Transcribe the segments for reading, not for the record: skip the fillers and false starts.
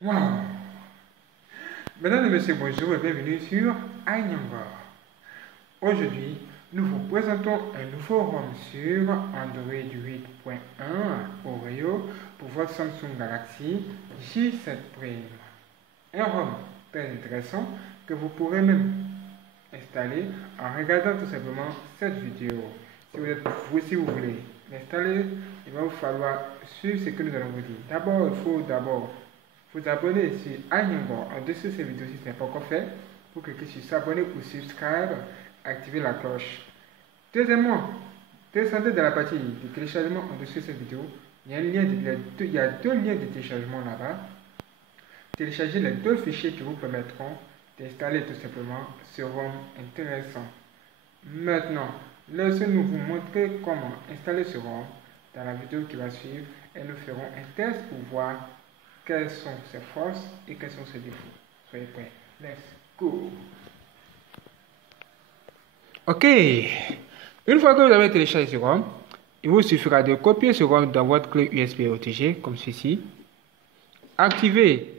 Wow. Mesdames et messieurs, bonjour et bienvenue sur iNumber. Aujourd'hui, nous vous présentons un nouveau ROM sur Android 8.1 Oreo pour votre Samsung Galaxy J7 Prime. Un ROM très intéressant que vous pourrez même installer en regardant tout simplement cette vidéo. Si vous voulez l'installer, il va vous falloir suivre ce que nous allons vous dire. D'abord, il faut vous abonner sur iNumber en dessous de cette vidéo si ce n'est pas encore fait. Pour cliquer sur s'abonner ou subscribe, activer la cloche. Deuxièmement, descendez dans la partie de téléchargement en dessous de cette vidéo. Il y a deux liens de téléchargement là-bas. Téléchargez les deux fichiers qui vous permettront d'installer tout simplement ce ROM intéressant. Maintenant, laissez-nous vous montrer comment installer ce ROM dans la vidéo qui va suivre et nous ferons un test pour voir quelles sont ses forces et quels sont ses défauts. Soyez prêts. Let's go. Ok. Une fois que vous avez téléchargé ce ROM, il vous suffira de copier ce ROM dans votre clé USB OTG comme ceci. Activez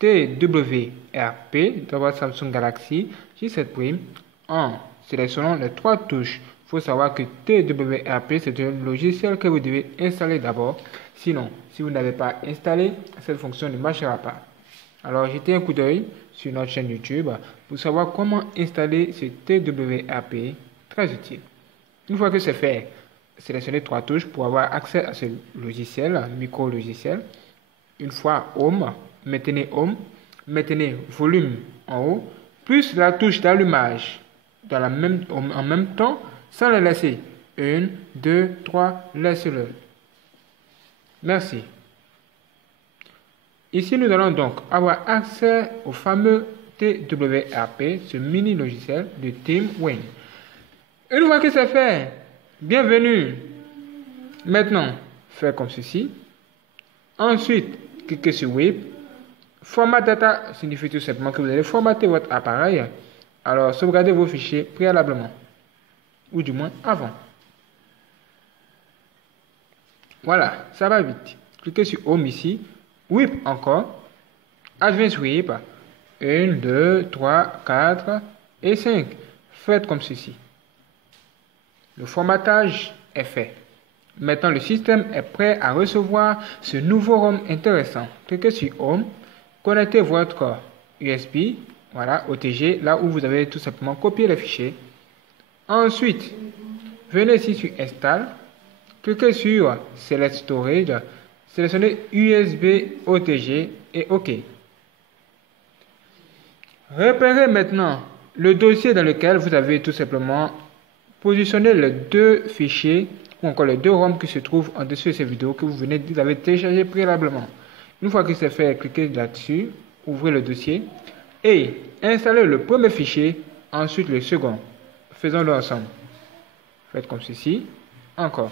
TWRP dans votre Samsung Galaxy J7 Prime en sélectionnant les trois touches. Il faut savoir que TWRP, c'est un logiciel que vous devez installer d'abord. Sinon, si vous n'avez pas installé, cette fonction ne marchera pas. Alors, jetez un coup d'œil sur notre chaîne YouTube pour savoir comment installer ce TWRP, très utile. Une fois que c'est fait, sélectionnez trois touches pour avoir accès à ce logiciel, micro-logiciel. Une fois Home, maintenez volume en haut, plus la touche d'allumage en même temps, sans le laisser. 1, 2, 3, laissez-le. Merci. Ici, nous allons donc avoir accès au fameux TWRP, ce mini logiciel de TeamWin. Une fois que c'est fait, bienvenue. Maintenant, faites comme ceci. Ensuite, cliquez sur Whip. Format data signifie tout simplement que vous allez formater votre appareil. Alors, sauvegardez vos fichiers préalablement. Ou du moins avant. Voilà, ça va vite. Cliquez sur Home ici. Whip encore. Advanced Whip. 1, 2, 3, 4 et 5. Faites comme ceci. Le formatage est fait. Maintenant, le système est prêt à recevoir ce nouveau ROM intéressant. Cliquez sur Home. Connectez votre USB, voilà, OTG, là où vous avez tout simplement copié les fichiers. Ensuite, venez ici sur Install. Cliquez sur Select Storage. Sélectionnez USB OTG et OK. Repérez maintenant le dossier dans lequel vous avez tout simplement positionné les deux fichiers ou encore les deux ROM qui se trouvent en dessous de ces vidéos que vous avez téléchargé préalablement. Une fois que c'est fait, cliquez là-dessus, ouvrez le dossier et installez le premier fichier, ensuite le second. Faisons-le ensemble. Faites comme ceci. Encore.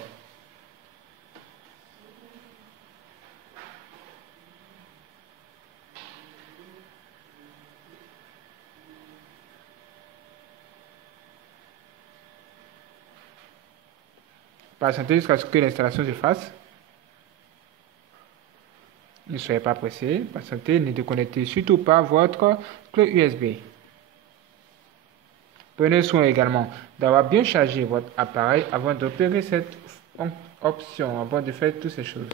Patientez jusqu'à ce que l'installation se fasse. Ne soyez pas pressé, patientez, ne déconnectez surtout pas votre clé USB. Prenez soin également d'avoir bien chargé votre appareil avant d'opérer cette option, avant de faire toutes ces choses.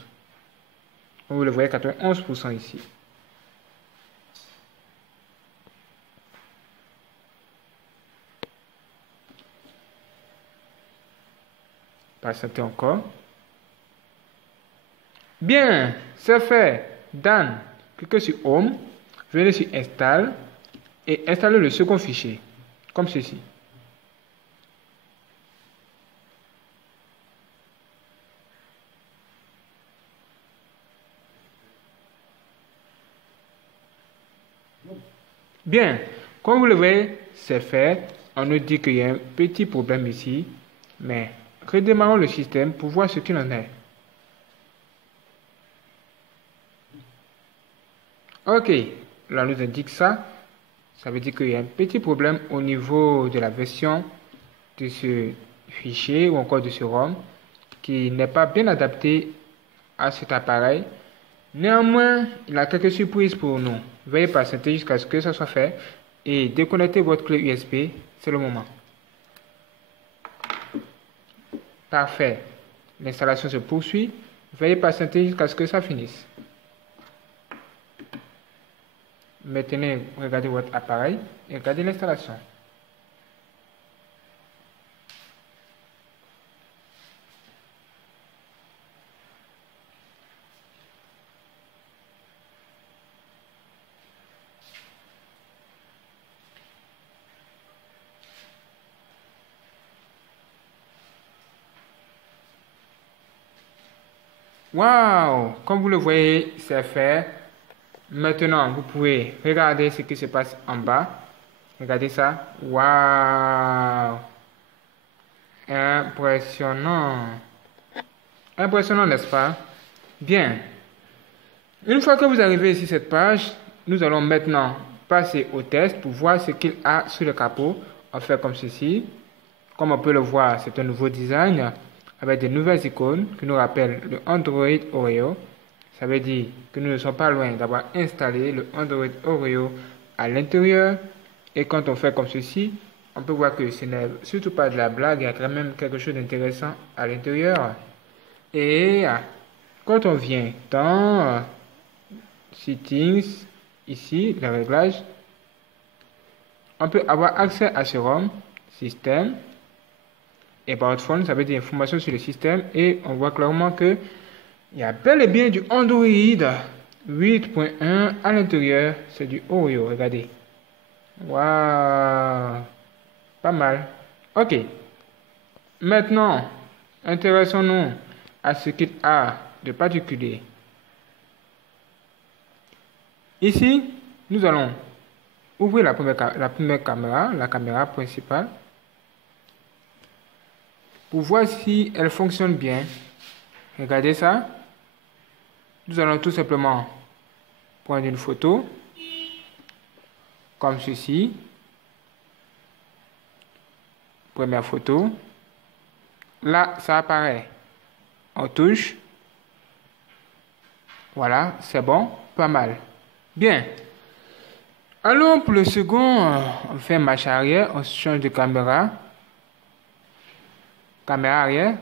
Vous le voyez, 91% ici. Patientez encore. Bien, c'est fait. Done. Cliquez sur Home. Venez sur Install. Et installez le second fichier. Comme ceci. Bien, comme vous le voyez, c'est fait. On nous dit qu'il y a un petit problème ici. Mais redémarrons le système pour voir ce qu'il en est. Ok, là nous indique ça. Ça veut dire qu'il y a un petit problème au niveau de la version de ce fichier ou encore de ce ROM qui n'est pas bien adapté à cet appareil. Néanmoins, il a quelques surprises pour nous. Veuillez patienter jusqu'à ce que ça soit fait et déconnecter votre clé USB, c'est le moment. Parfait. L'installation se poursuit. Veuillez patienter jusqu'à ce que ça finisse. Maintenant, regardez votre appareil et regardez l'installation. Waouh! Comme vous le voyez, c'est fait. Maintenant, vous pouvez regarder ce qui se passe en bas. Regardez ça. Waouh! Impressionnant. Impressionnant, n'est-ce pas? Bien. Une fois que vous arrivez ici cette page, nous allons maintenant passer au test pour voir ce qu'il a sur le capot. On fait comme ceci. Comme on peut le voir, c'est un nouveau design avec de nouvelles icônes qui nous rappellent le Android Oreo. Ça veut dire que nous ne sommes pas loin d'avoir installé le Android Oreo à l'intérieur. Et quand on fait comme ceci, on peut voir que ce n'est surtout pas de la blague, il y a quand même quelque chose d'intéressant à l'intérieur. Et quand on vient dans Settings, ici, le réglage, on peut avoir accès à ce ROM, système, et About Phone, ça veut dire information sur le système, et on voit clairement que il y a bel et bien du Android 8.1 à l'intérieur, c'est du Oreo, regardez. Waouh, pas mal. Ok, maintenant, intéressons-nous à ce qu'il a de particulier. Ici, nous allons ouvrir la première caméra, la caméra principale, pour voir si elle fonctionne bien. Regardez ça. Nous allons tout simplement prendre une photo, comme ceci. Première photo. Là, ça apparaît. On touche. Voilà, c'est bon, pas mal. Bien. Allons pour le second. On fait marche arrière, on change de caméra. Caméra arrière,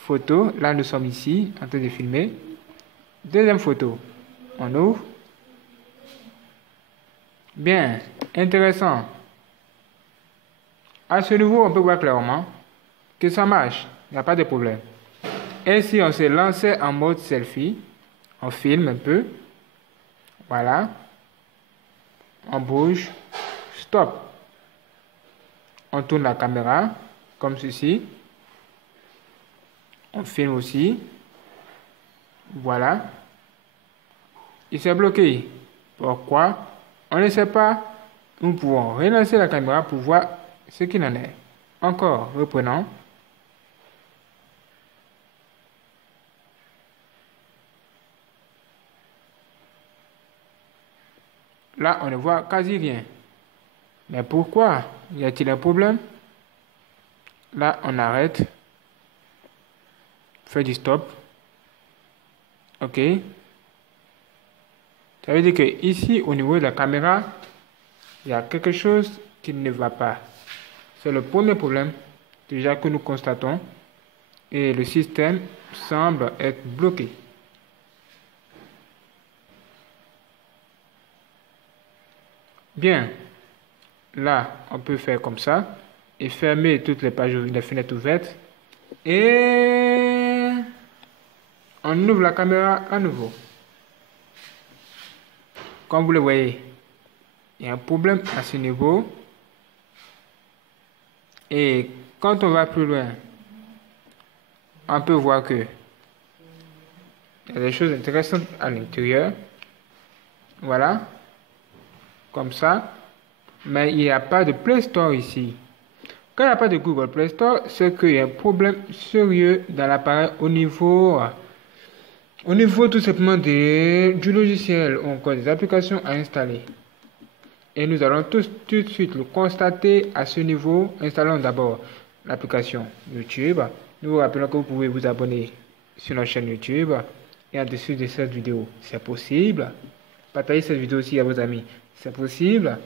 photo. Là, nous sommes ici, en train de filmer. Deuxième photo. On ouvre. Bien, intéressant. À ce niveau, on peut voir clairement que ça marche. Il n'y a pas de problème. Ainsi, on s'est lancé en mode selfie. On filme un peu. Voilà. On bouge. Stop. On tourne la caméra comme ceci. On filme aussi. Voilà. Il s'est bloqué. Pourquoi? On ne sait pas. Nous pouvons relancer la caméra pour voir ce qu'il en est. Encore, reprenons. Là, on ne voit quasi rien. Mais pourquoi? Y a-t-il un problème? Là, on arrête. Fait du stop. OK. Ça veut dire que ici, au niveau de la caméra, il y a quelque chose qui ne va pas. C'est le premier problème déjà que nous constatons. Et le système semble être bloqué. Bien. Là, on peut faire comme ça. Et fermer toutes les pages, les fenêtres ouvertes. Et on ouvre la caméra à nouveau. Comme vous le voyez, il y a un problème à ce niveau. Et quand on va plus loin, on peut voir que il y a des choses intéressantes à l'intérieur. Voilà. Comme ça. Mais il n'y a pas de Play Store ici. Quand il n'y a pas de Google Play Store, c'est qu'il y a un problème sérieux dans l'appareil au niveau tout simplement du logiciel ou encore des applications à installer. Et nous allons tout de suite le constater à ce niveau. Installons d'abord l'application YouTube. Nous vous rappelons que vous pouvez vous abonner sur notre chaîne YouTube et en dessous de cette vidéo. C'est possible. Partagez cette vidéo aussi à vos amis. C'est possible.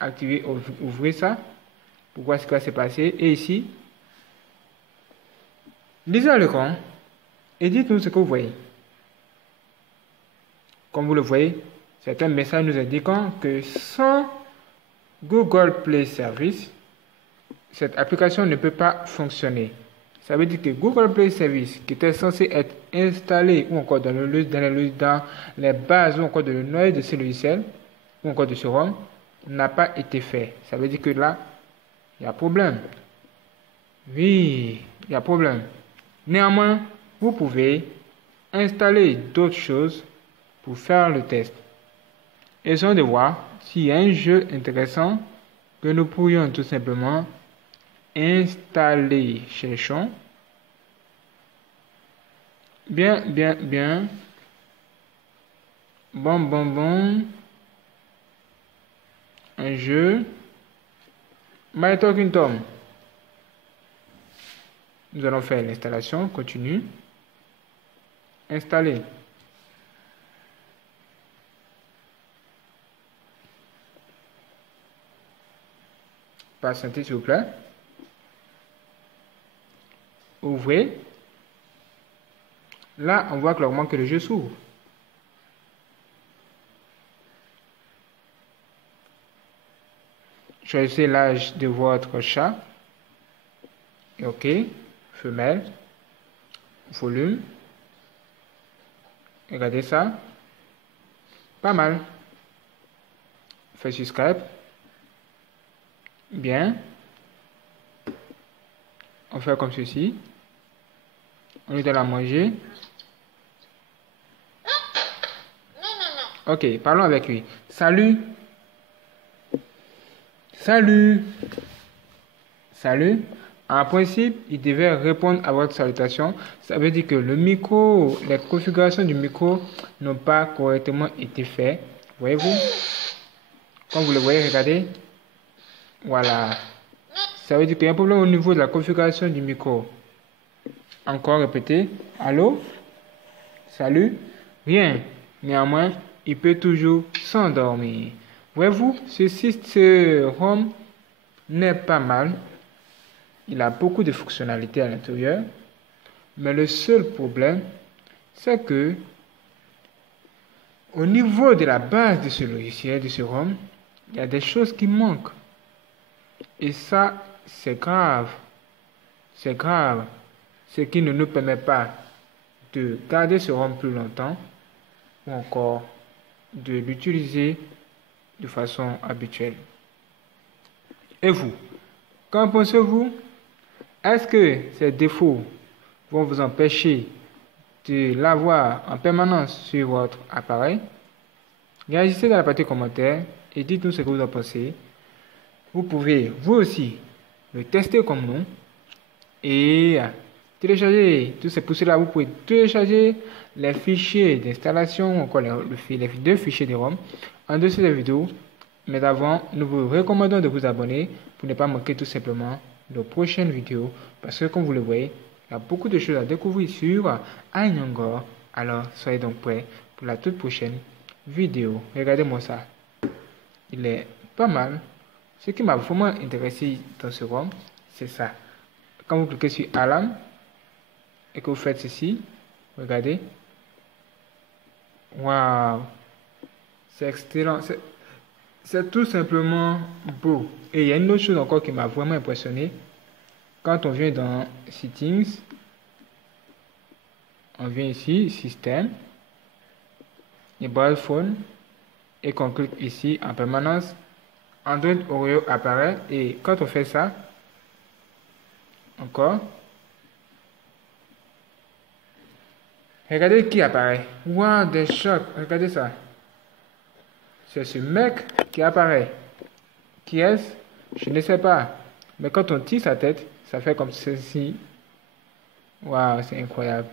Activez, ouvrez ça pour voir ce qui va se passer. Et ici, lisez à l'écran et dites-nous ce que vous voyez. Comme vous le voyez, c'est un message nous indiquant que sans Google Play Service, cette application ne peut pas fonctionner. Ça veut dire que Google Play Service, qui était censé être installé ou encore dans les bases ou encore dans le noyau de ce logiciel ou encore de ce ROM, n'a pas été fait. Ça veut dire que là, il y a problème. Oui, il y a problème. Néanmoins, vous pouvez installer d'autres choses pour faire le test. Essayons de voir s'il y a un jeu intéressant que nous pourrions tout simplement installer. Cherchons. Bien. Bon. Un jeu. My Talking Tom. Nous allons faire l'installation. Continue. Installer. Patientez s'il vous plaît. Ouvrez. Là, on voit clairement que le jeu s'ouvre. Choisissez l'âge de votre chat. OK. Femelle. Volume. Regardez ça. Pas mal. Fait sur Skype. Bien. On fait comme ceci. On lui donne à manger. Ok, parlons avec lui. Salut. En principe, il devait répondre à votre salutation. Ça veut dire que le micro, les configurations du micro n'ont pas correctement été faites. Voyez-vous? Comme vous le voyez, regardez. Voilà. Ça veut dire qu'il y a un problème au niveau de la configuration du micro. Encore répétez. Allô? Salut? Rien. Néanmoins, il peut toujours s'endormir. Voyez-vous, ce ROM n'est pas mal. Il a beaucoup de fonctionnalités à l'intérieur. Mais le seul problème, c'est que au niveau de la base de ce logiciel, de ce ROM, il y a des choses qui manquent. Et ça, c'est grave. C'est grave. Ce qui ne nous permet pas de garder ce ROM plus longtemps ou encore de l'utiliser de façon habituelle. Et vous, qu'en pensez-vous? Est-ce que ces défauts vont vous empêcher de l'avoir en permanence sur votre appareil? Réagissez dans la partie commentaires et dites-nous ce que vous en pensez. Vous pouvez, vous aussi, le tester comme nous et télécharger tous ces pouces-là. Vous pouvez télécharger les fichiers d'installation, encore les deux fichiers de ROM en dessous de la vidéo. Mais avant, nous vous recommandons de vous abonner pour ne pas manquer tout simplement nos prochaines vidéos. Parce que comme vous le voyez, il y a beaucoup de choses à découvrir sur iNyongor. Alors, soyez donc prêts pour la toute prochaine vidéo. Regardez-moi ça. Il est pas mal. Ce qui m'a vraiment intéressé dans ce ROM, c'est ça. Quand vous cliquez sur Alarm et que vous faites ceci, regardez. Waouh! C'est excellent. C'est tout simplement beau. Et il y a une autre chose encore qui m'a vraiment impressionné. Quand on vient dans Settings, on vient ici, Système, Mobile Phone, et qu'on clique ici en permanence, Android Oreo apparaît. Et quand on fait ça, encore, regardez qui apparaît. Waouh, des chocs. Regardez ça. C'est ce mec qui apparaît. Qui est-ce? Je ne sais pas. Mais quand on tire sa tête, ça fait comme ceci. Waouh, c'est incroyable.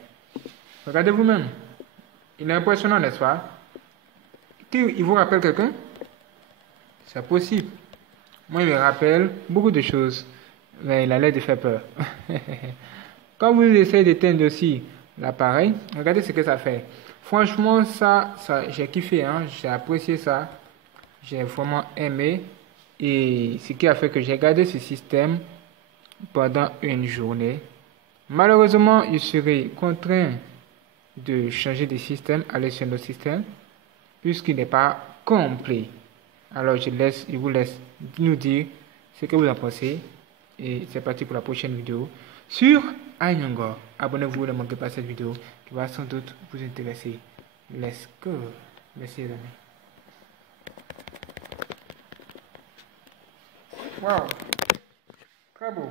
Regardez vous-même. Il est impressionnant, n'est-ce pas? Il vous rappelle quelqu'un? C'est possible. Moi, il me rappelle beaucoup de choses. Mais il a l'air de faire peur. Quand vous essayez d'éteindre aussi l'appareil. Regardez ce que ça fait. Franchement, ça j'ai kiffé, hein, j'ai apprécié ça. J'ai vraiment aimé. Et ce qui a fait que j'ai gardé ce système pendant une journée. Malheureusement, je serai contraint de changer de système, aller sur notre système, puisqu'il n'est pas complet. Alors je vous laisse nous dire ce que vous en pensez. Et c'est parti pour la prochaine vidéo sur iNumber. Abonnez-vous, ne manquez pas cette vidéo qui va sans doute vous intéresser. Let's go. Merci les amis. Wow. Très beau.